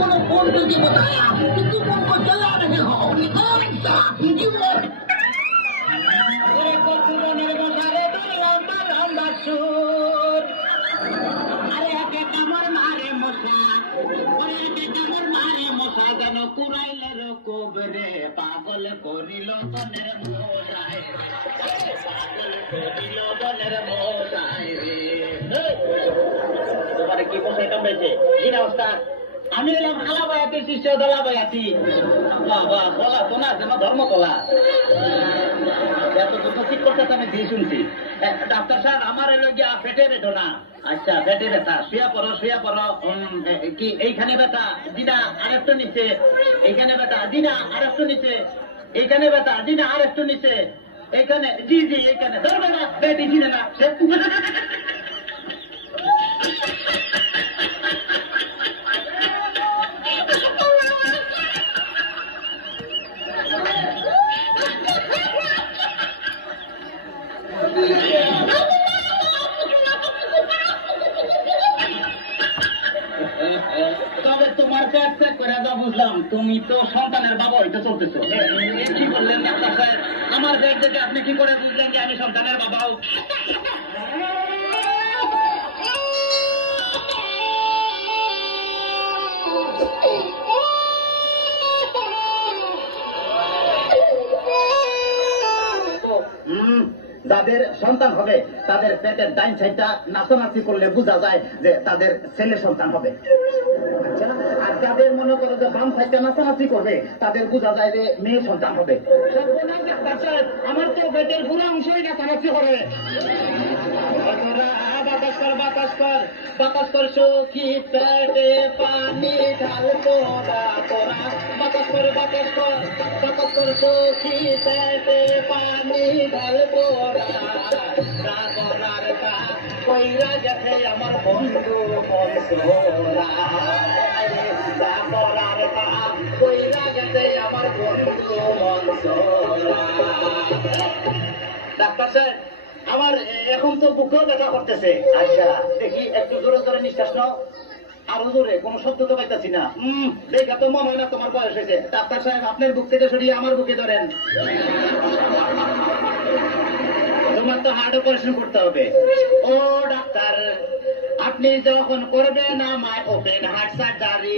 কোনো বন্ধু কি बताया कि तुम उनको जला रहे हो कौन सा जीवन अरे के कमर मारे मशा अरे के कमर मारे मशा যেন কুরাইলের কোবরে পাগল করিল তনের মোরায় পাগল করিল তনের মোরায় রে তোমারে কি বসে কামড়েছে কি অবস্থা আমি এলাম আলাবায়াতে শিষ্য দলাবায়াতি বাবা বলা তো না যেন ধর্ম কলা এত দুঃখ ঠিক করতে আমি দিয়ে শুনছি ডাক্তার সাহেব আমার এলো গিয়া পেটে বেদনা আচ্ছা পেটে ব্যথা শুয়া পড়ো কি এইখানে ব্যথা দিনা আরেকটু নিচে এইখানে ব্যথা দিনা আরেকটু নিচে এইখানে ব্যথা দিনা আরেকটু নিচে এইখানে জি এইখানে ধরবে না বেটি দিনে না তবে তোমার পেট চেক করে যা বুঝলাম তুমি তো সন্তানের বাবা হইতে চলতেছো কি বললেন ডাক্তার সাহেব আমার পেট থেকে আপনি কি করে বুঝলেন যে আমি সন্তানের বাবাও যাদের সন্তান হবে তাদের পেটের ডাইন সাইডটা নাচানাচি করলে বোঝা যায় যে তাদের ছেলে সন্তান হবে আর যাদের মনে করো যে বাম সাইডটা নাচানাচি করবে তাদের বোঝা যায় যে মেয়ে সন্তান হবে আমার তো পেটের পুরো অংশই নাচানাচি করে বাতাস কর সখী পেটে পানি ঢাল তোরা বাতাস কর সখী পেটে পানি ঢাল তোরা রাগরার কা কইরা গেছে আমার বন্ধু বন্ধুরা রাগরার কা কইরা গেছে আমার বন্ধু বন্ধুরা ডাক্তার সাহেব আমার এখন তো বুকেও ব্যথা করতেছে আচ্ছা দেখি একটু জোরে জোরে নিঃশ্বাস নাও আরো জোরে কোনো শব্দ তো পাইতেছি না দেখা তো মনে হয় না তোমার বয়স হয়েছে ডাক্তার সাহেব আপনার বুক থেকে সরিয়ে আমার বুকে ধরেন তোমার তো হার্ট অপারেশন করতে হবে ও ডাক্তার আপনি যখন করবেন আমায় ওপেন হার্ট সার্জারি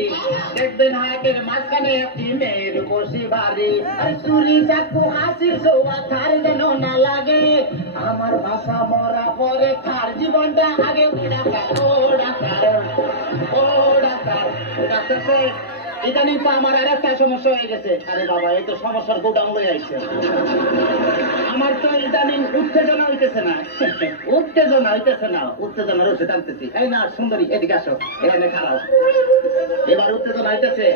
দেখবেন হার্টের মাঝখানে একটি মেয়ের বসি ভারী আর চুরি চাকু হাসির সোয়া থার যেন না লাগে আমার ভাষা মরা পরে তার জীবনটা আগে ডাক্তার সাহেব ইদানিং তো আমার আর একটা সমস্যা হয়ে গেছে আরে বাবা এই তো সমস্যার গোডাউন লয়ে আইছে আমার তো ইদানিং উত্তেজনা হইতেছে না উত্তেজনার ওষুধ আনতেছি এই না সুন্দরী এদিকে আসো এখানে খারাপ এবার উত্তেজনা হইতেছে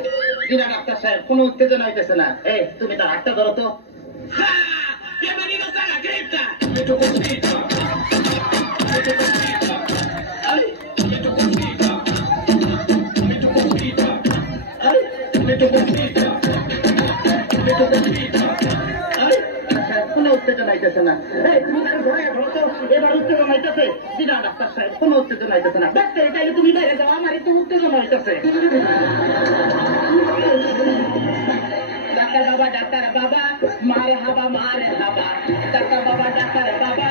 কিনা ডাক্তার সাহেব কোনো উত্তেজনা হইতেছে না এই তুমি তার হাতটা ধরো তো কোনো উত্তেজনা হইতেছে না এবার উত্তেজনা হইতেছে দিনা ডাক্তার সাহেব কোনো উত্তেজনা হইতেছে না ডাক্তার তাইলে তুমি বাইরে যাও আমার একটু উত্তেজনা হইতেছে ডাক্তার বাবা মারে হাবা ডাক্তার বাবা